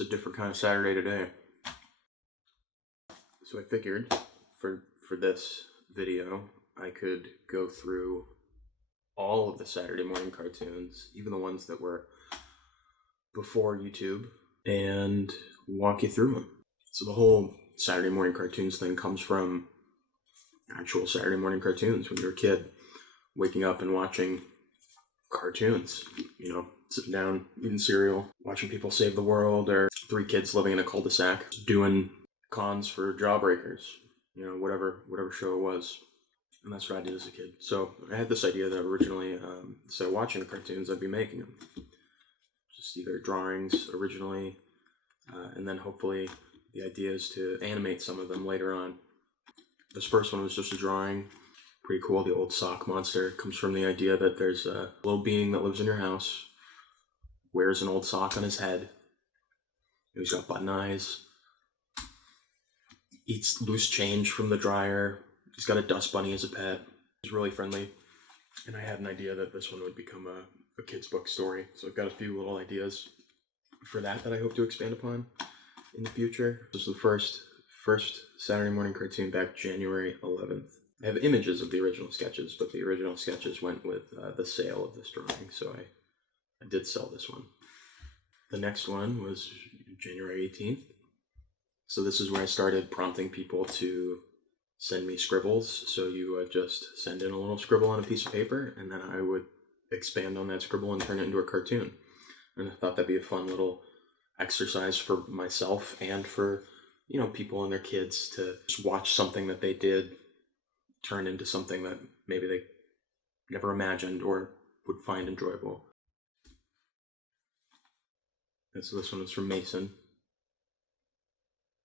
It's a different kind of Saturday today. So I figured for this video, I could go through all of the Saturday morning cartoons, even the ones that were before YouTube, and walk you through them. So the whole Saturday morning cartoons thing comes from actual Saturday morning cartoons when you're a kid, waking up and watching cartoons, you know, sitting down, eating cereal, watching people save the world, or three kids living in a cul-de-sac doing cons for Jawbreakers, you know, whatever show it was. And that's what I did as a kid. So I had this idea that originally, instead of watching the cartoons, I'd be making them. Just either drawings originally, and then hopefully the idea is to animate some of them later on. This first one was just a drawing. Pretty cool. The old sock monster comes from the idea that there's a little being that lives in your house, wears an old sock on his head, he's got button eyes, eats loose change from the dryer, he's got a dust bunny as a pet. He's really friendly. And I had an idea that this one would become a kid's book story. So I've got a few little ideas for that I hope to expand upon in the future. This is the first Saturday morning cartoon back January 11th. I have images of the original sketches, but the original sketches went with the sale of this drawing, so I did sell this one. The next one was January 18th. So this is where I started prompting people to send me scribbles. So you would just send in a little scribble on a piece of paper, and then I would expand on that scribble and turn it into a cartoon. And I thought that'd be a fun little exercise for myself and for, you know, people and their kids to just watch something that they did turn into something that maybe they never imagined or would find enjoyable. And so this one was from Mason.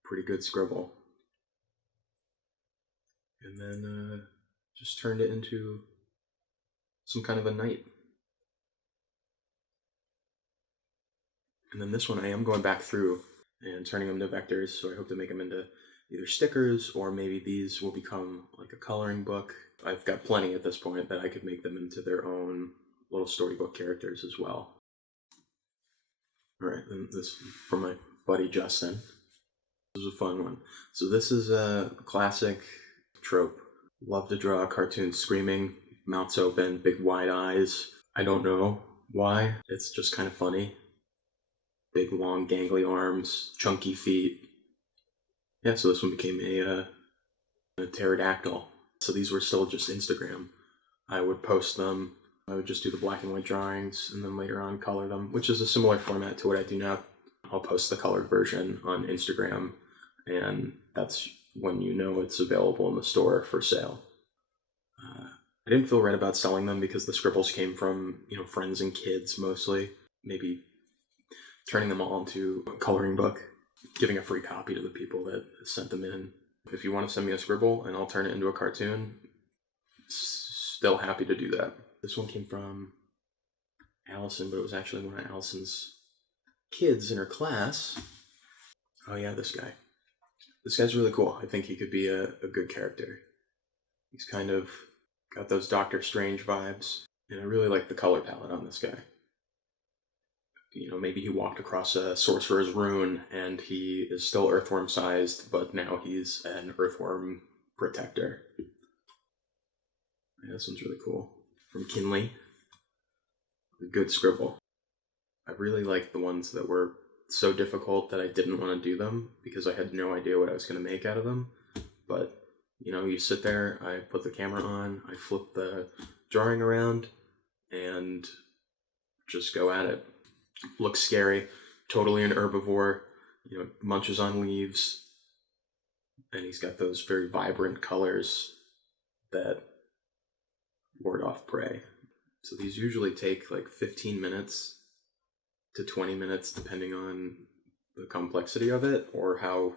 Pretty good scribble. And then just turned it into some kind of a knight. And then this one I am going back through and turning them to vectors, so I hope to make them into either stickers, or maybe these will become like a coloring book. I've got plenty at this point that I could make them into their own little storybook characters as well. Alright, and this from my buddy Justin. This is a fun one. So this is a classic trope. Love to draw cartoons screaming, mouths open, big wide eyes. I don't know why. It's just kind of funny. Big, long, gangly arms, chunky feet. Yeah, so this one became a pterodactyl. So these were still just Instagram. I would post them. I would just do the black and white drawings, and then later on color them, which is a similar format to what I do now. I'll post the colored version on Instagram, and that's when you know it's available in the store for sale. I didn't feel right about selling them because the scribbles came from, you know, friends and kids mostly. Maybe turning them all into a coloring book, giving a free copy to the people that sent them in. If you want to send me a scribble and I'll turn it into a cartoon, still happy to do that. This one came from Allison, but it was actually one of Allison's kids in her class. Oh yeah, this guy. This guy's really cool. I think he could be a good character. He's kind of got those Doctor Strange vibes, and I really like the color palette on this guy. You know, maybe he walked across a sorcerer's rune and he is still earthworm sized, but now he's an earthworm protector. Yeah, this one's really cool. From Kinley. A good scribble. I really like the ones that were so difficult that I didn't want to do them because I had no idea what I was going to make out of them. But, you know, you sit there, I put the camera on, I flip the drawing around, and just go at it. Looks scary, totally an herbivore, you know, munches on leaves, and he's got those very vibrant colors that ward off prey. So these usually take like 15 minutes to 20 minutes depending on the complexity of it or how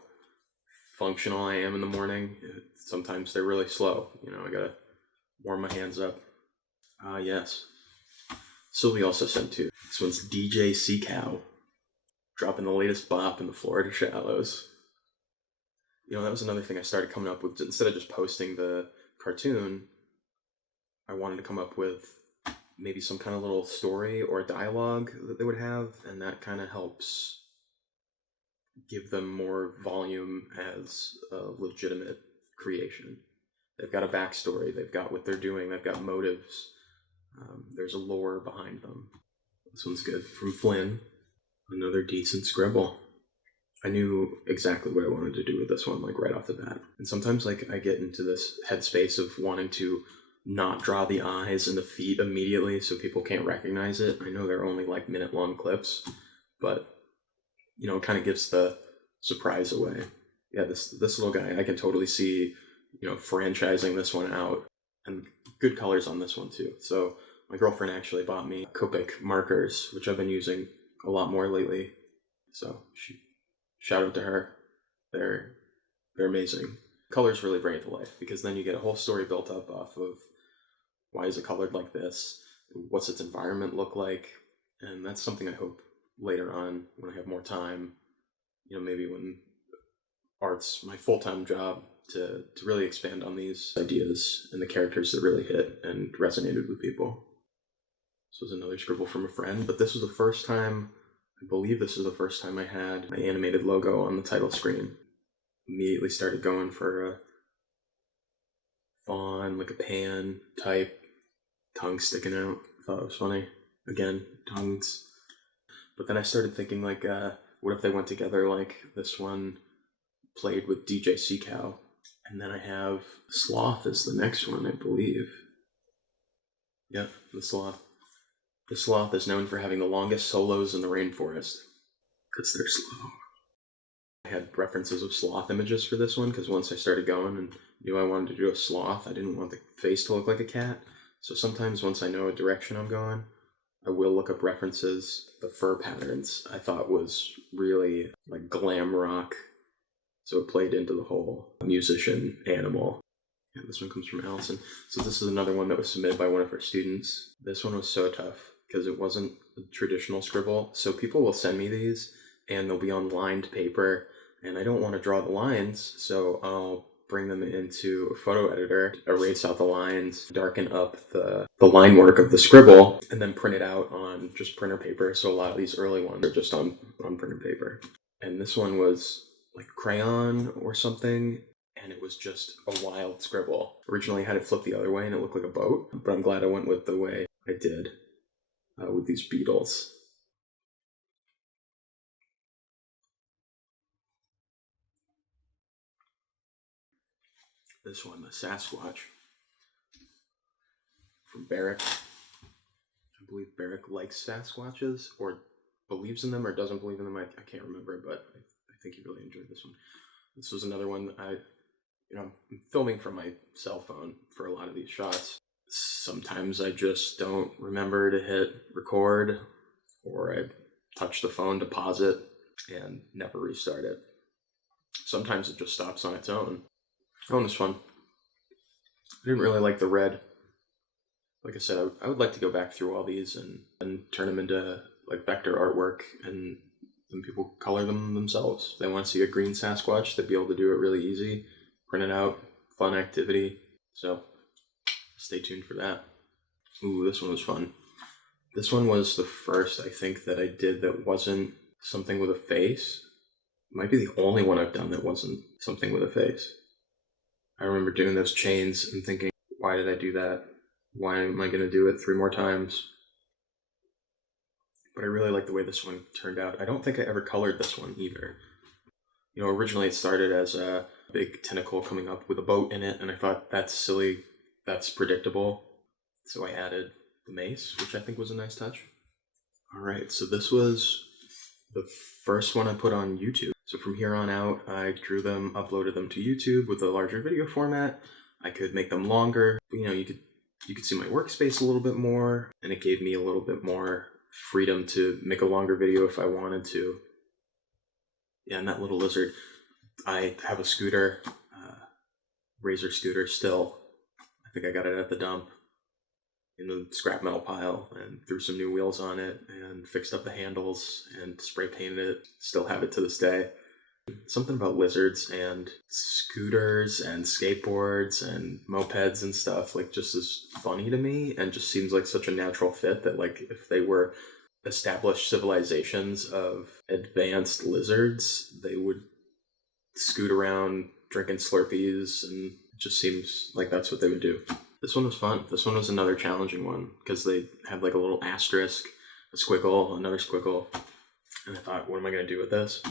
functional I am in the morning. Sometimes they're really slow, you know, I gotta warm my hands up. Yes. Sylvie also sent two. This one's DJ Sea Cow, dropping the latest bop in the Florida shallows. You know, that was another thing I started coming up with. Instead of just posting the cartoon, I wanted to come up with maybe some kind of little story or dialogue that they would have, and that kind of helps give them more volume as a legitimate creation. They've got a backstory, they've got what they're doing, they've got motives, there's a lore behind them. This one's good. From Flynn, another decent scribble. I knew exactly what I wanted to do with this one, like right off the bat. And sometimes like I get into this headspace of wanting to not draw the eyes and the feet immediately so people can't recognize it. I know they're only like minute-long clips, but you know, it kind of gives the surprise away. Yeah, this little guy, I can totally see, you know, franchising this one out, and good colors on this one too. So my girlfriend actually bought me Copic markers, which I've been using a lot more lately. So shout out to her. They're amazing. Colors really bring it to life, because then you get a whole story built up off of why is it colored like this? What's its environment look like? And that's something I hope later on, when I have more time, you know, maybe when art's my full-time job, to really expand on these ideas and the characters that really hit and resonated with people. This was another scribble from a friend, but this was the first time, I believe this is the first time I had my animated logo on the title screen. Immediately started going for a fawn, like a pan type, tongue sticking out. Thought it was funny. Again, tongues. But then I started thinking, like, what if they went together, like this one played with DJ Cow, and then I have Sloth is the next one, I believe. Yep, the Sloth. The Sloth is known for having the longest solos in the rainforest, because they're slow. I had references of sloth images for this one, because once I started going and knew I wanted to do a sloth, I didn't want the face to look like a cat. So sometimes once I know a direction I'm going, I will look up references. The fur patterns I thought was really like glam rock, so it played into the whole musician animal. Yeah, this one comes from Allison. So this is another one that was submitted by one of her students. This one was so tough because it wasn't a traditional scribble. So people will send me these and they'll be on lined paper, and I don't want to draw the lines, so I'll bring them into a photo editor, erase out the lines, darken up the line work of the scribble, and then print it out on just printer paper. So a lot of these early ones are just on printer paper. And this one was like crayon or something, and it was just a wild scribble. Originally I had it flipped the other way and it looked like a boat, but I'm glad I went with the way I did with these beetles. This one, the Sasquatch, from Barrick. I believe Barrick likes Sasquatches, or believes in them, or doesn't believe in them. I can't remember, but I think he really enjoyed this one. This was another one that I'm filming from my cell phone for a lot of these shots. Sometimes I just don't remember to hit record, or I touch the phone to pause it and never restart it. Sometimes it just stops on its own. Oh, this fun. I didn't really like the red. Like I said, I would like to go back through all these and turn them into like vector artwork, and then people color them themselves. If they want to see a green Sasquatch, they'd be able to do it really easy. Print it out, fun activity. So stay tuned for that. Ooh, this one was fun. This one was the first, I think, that I did that wasn't something with a face. It might be the only one I've done that wasn't something with a face. I remember doing those chains and thinking, why did I do that? Why am I going to do it 3 more times? But I really like the way this one turned out. I don't think I ever colored this one either. You know, originally it started as a big tentacle coming up with a boat in it, and I thought, that's silly, that's predictable. So I added the mace, which I think was a nice touch. All right, so this was the first one I put on YouTube. So from here on out, I drew them, uploaded them to YouTube with a larger video format. I could make them longer. You know, you could see my workspace a little bit more, and it gave me a little bit more freedom to make a longer video if I wanted to. Yeah, and that little lizard, I have a scooter, Razor scooter still. I think I got it at the dump in the scrap metal pile, and threw some new wheels on it and fixed up the handles and spray painted it. Still have it to this day. Something about lizards and scooters and skateboards and mopeds and stuff like just is funny to me, and just seems like such a natural fit that like if they were established civilizations of advanced lizards, they scoot around drinking Slurpees, and it just seems like that's what they would do. This one was fun. This one was another challenging one because they had like a little asterisk, a squiggle, another squiggle, and I thought, what am I going to do with this?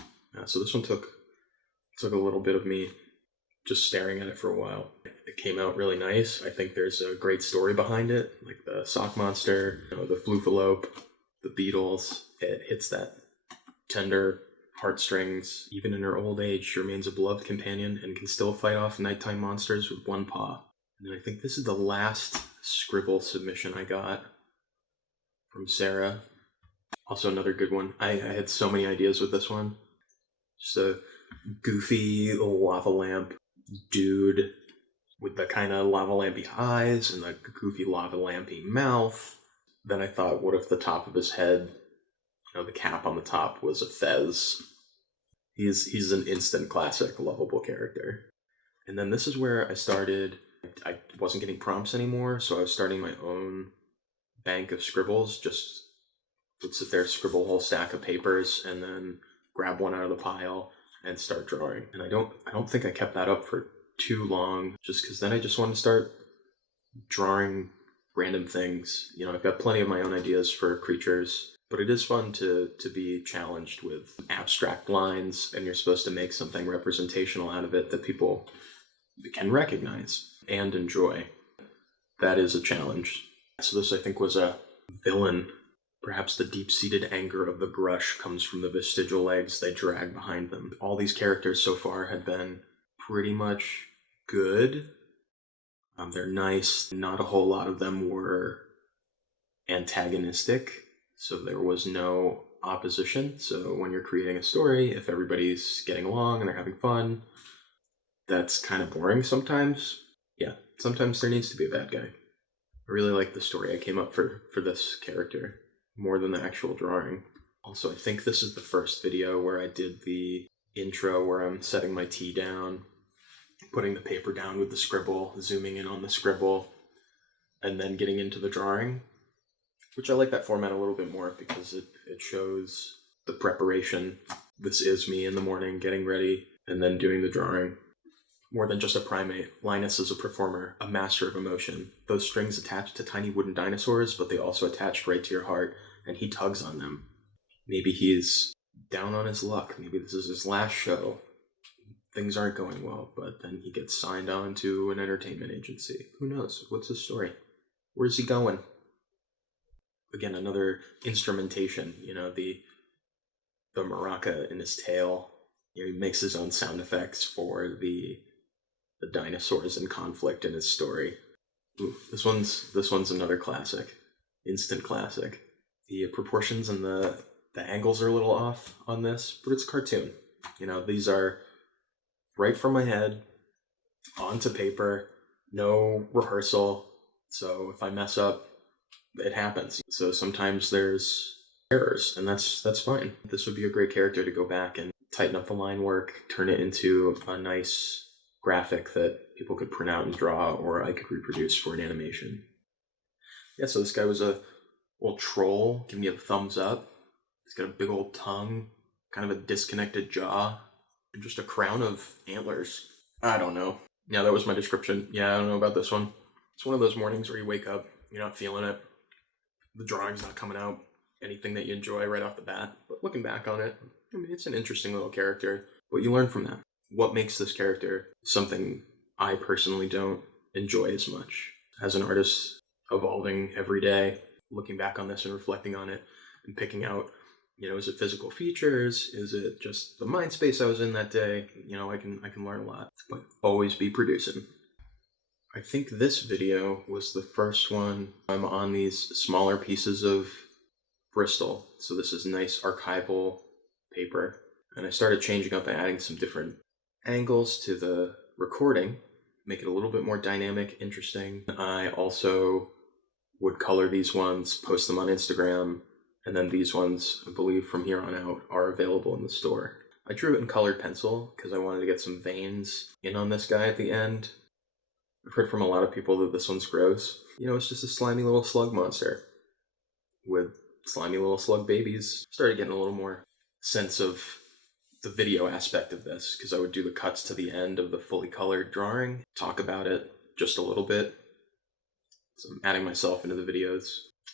So this one took a little bit of me just staring at it for a while. It came out really nice. I think there's a great story behind it, like the sock monster, the floofalope, the Beatles. It hits that tender heartstrings. Even in her old age, she remains a beloved companion and can still fight off nighttime monsters with one paw. And I think this is the last scribble submission I got from Sarah. Also another good one. I had so many ideas with this one. Just a goofy lava lamp dude with the kind of lava lampy eyes and the goofy lava lampy mouth. Then I thought, what if the top of his head, the cap on the top, was a fez? He's an instant classic, lovable character. And then this is where I started. I wasn't getting prompts anymore, so I was starting my own bank of scribbles. Just would sit there, scribble a whole stack of papers, and then grab one out of the pile and start drawing. And I don't think I kept that up for too long, just because then I just wanted to start drawing random things. I've got plenty of my own ideas for creatures, but it is fun to be challenged with abstract lines, and you're supposed to make something representational out of it that people can recognize and enjoy. That is a challenge. So this, I think, was a villain. Perhaps the deep-seated anger of the Grush comes from the vestigial legs they drag behind them. All these characters so far had been pretty much good. They're nice. Not a whole lot of them were antagonistic, so there was no opposition. So when you're creating a story, if everybody's getting along and they're having fun, that's kind of boring sometimes. Yeah, sometimes there needs to be a bad guy. I really like the story I came up for this character, more than the actual drawing. Also, I think this is the first video where I did the intro where I'm setting my tea down, putting the paper down with the scribble, zooming in on the scribble, and then getting into the drawing, which I like that format a little bit more because it shows the preparation. This is me in the morning getting ready and then doing the drawing. More than just a primate, Linus is a performer, a master of emotion. Those strings attached to tiny wooden dinosaurs, but they also attached right to your heart, and he tugs on them. Maybe he's down on his luck. Maybe this is his last show. Things aren't going well, but then he gets signed on to an entertainment agency. Who knows? What's his story? Where's he going? Again, another instrumentation, the maraca in his tail. He makes his own sound effects for the dinosaurs in conflict in his story. Ooh, this one's another classic. Instant classic. The proportions and the angles are a little off on this, but it's cartoon. These are right from my head onto paper, no rehearsal. So if I mess up, it happens. So sometimes there's errors, and that's fine. This would be a great character to go back and tighten up the line work, turn it into a nice graphic that people could print out and draw, or I could reproduce for an animation. Yeah, so this guy was a little troll, giving me a thumbs up. He's got a big old tongue, kind of a disconnected jaw, and just a crown of antlers. I don't know. Yeah, that was my description. Yeah, I don't know about this one. It's one of those mornings where you wake up, you're not feeling it. The drawing's not coming out anything that you enjoy right off the bat. But looking back on it, it's an interesting little character. What you learn from that. What makes this character something I personally don't enjoy as much. As an artist, evolving every day, looking back on this and reflecting on it and picking out, is it physical features? Is it just the mind space I was in that day? I can learn a lot, but always be producing. I think this video was the first one I'm on these smaller pieces of Bristol. So this is nice archival paper. And I started changing up and adding some different angles to the recording, make it a little bit more dynamic, interesting. I also would color these ones, post them on Instagram, and then these ones, I believe from here on out, are available in the store. I drew it in colored pencil because I wanted to get some veins in on this guy at the end. I've heard from a lot of people that this one's gross. It's just a slimy little slug monster with slimy little slug babies. Started getting a little more sense of the video aspect of this, because I would do the cuts to the end of the fully colored drawing, talk about it just a little bit. So I'm adding myself into the videos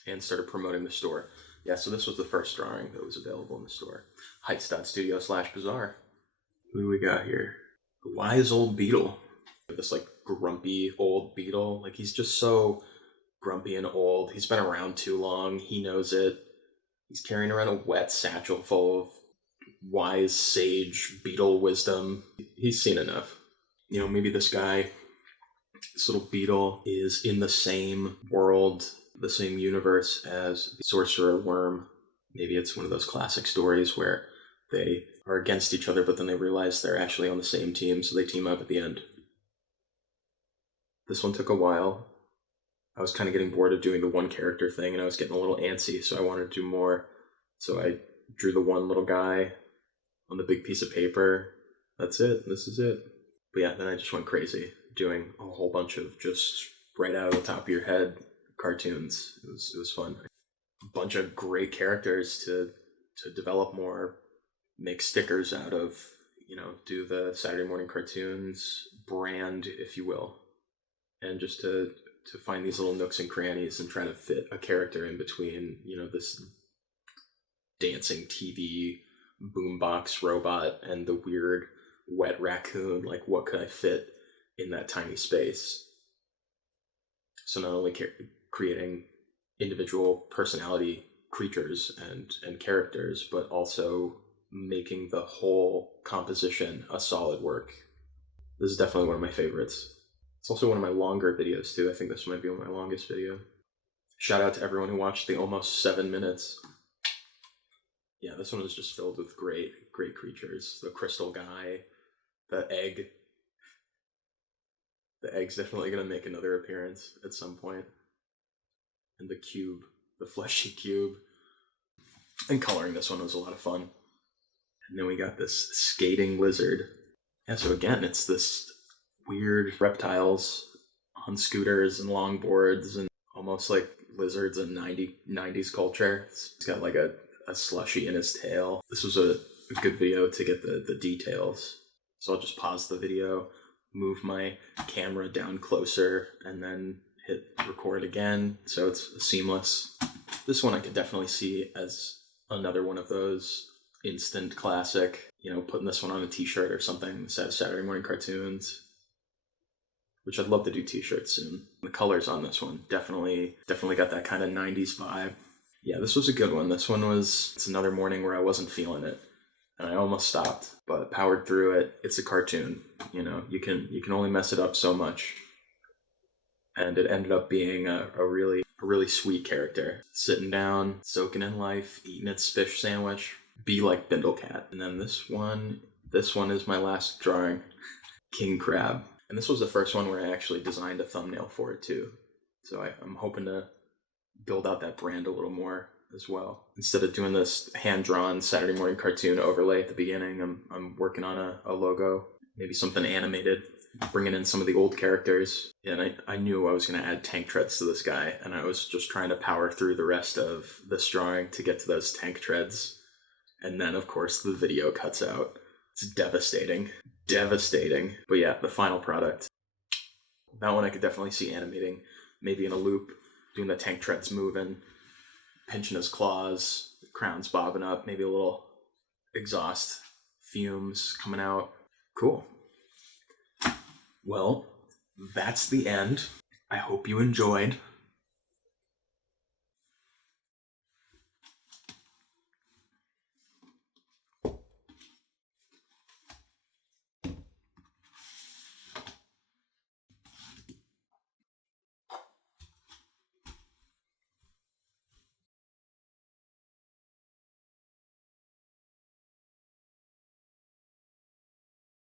and started promoting the store. Yeah, so this was the first drawing that was available in the store. HEITZ.Studio/Bazaar. Who do we got here? The wise old beetle. This like grumpy old beetle. Like he's just so grumpy and old. He's been around too long. He knows it. He's carrying around a wet satchel full of wise sage beetle wisdom. He's seen enough. You know, maybe this guy, this little beetle, is in the same world, the same universe as the sorcerer worm. Maybe it's one of those classic stories where they are against each other, but then they realize they're actually on the same team, so they team up at the end. This one took a while. I was kind of getting bored of doing the one character thing, and I was getting a little antsy, so I wanted to do more. So I drew the one little guy on the big piece of paper. That's it. This is it. But yeah, then I just went crazy, doing a whole bunch of just right out of the top of your head cartoons. It was fun. A bunch of great characters to develop more, make stickers out of, you know, do the Saturday morning cartoons brand, if you will. And just to find these little nooks and crannies and try to fit a character in between, you know, this dancing TV boombox robot and the weird wet raccoon. Like, what could I fit in that tiny space? So not only creating individual personality creatures and characters, but also making the whole composition a solid work. This is definitely one of my favorites. It's also one of my longer videos too. I think this might be my longest video. Shout out to everyone who watched the almost 7 minutes. Yeah, this one was just filled with great creatures. The crystal guy, the egg. The egg's definitely gonna make another appearance at some point. And the cube, the fleshy cube. And coloring this one was a lot of fun. And then we got this skating lizard. Yeah, so again, it's this weird reptiles on scooters and longboards and almost like lizards in 90s culture. It's got like a slushy in his tail. This was a good video to get the details. So I'll just pause the video, move my camera down closer, and then hit record again. So it's seamless. This one I could definitely see as another one of those instant classic, you know, putting this one on a t-shirt or something instead of Saturday morning cartoons, which I'd love to do t-shirts soon. The colors on this one definitely got that kind of 90s vibe. Yeah, this was a good one. This one it's another morning where I wasn't feeling it, and I almost stopped, but powered through it. It's a cartoon, you know, you can only mess it up so much. And it ended up being a really sweet character. Sitting down, soaking in life, eating its fish sandwich. Be like Bindlecat. And then this one is my last drawing. King Crab. And this was the first one where I actually designed a thumbnail for it too. So I'm hoping to build out that brand a little more as well. Instead of doing this hand-drawn Saturday morning cartoon overlay at the beginning, I'm working on a logo, maybe something animated, bringing in some of the old characters. And I knew I was going to add tank treads to this guy, and I was just trying to power through the rest of this drawing to get to those tank treads. And then, of course, the video cuts out. It's devastating. But yeah, the final product. That one I could definitely see animating, maybe in a loop, doing the tank treads moving, pinching his claws, the crown's bobbing up, maybe a little exhaust fumes coming out. Cool. Well, that's the end. I hope you enjoyed.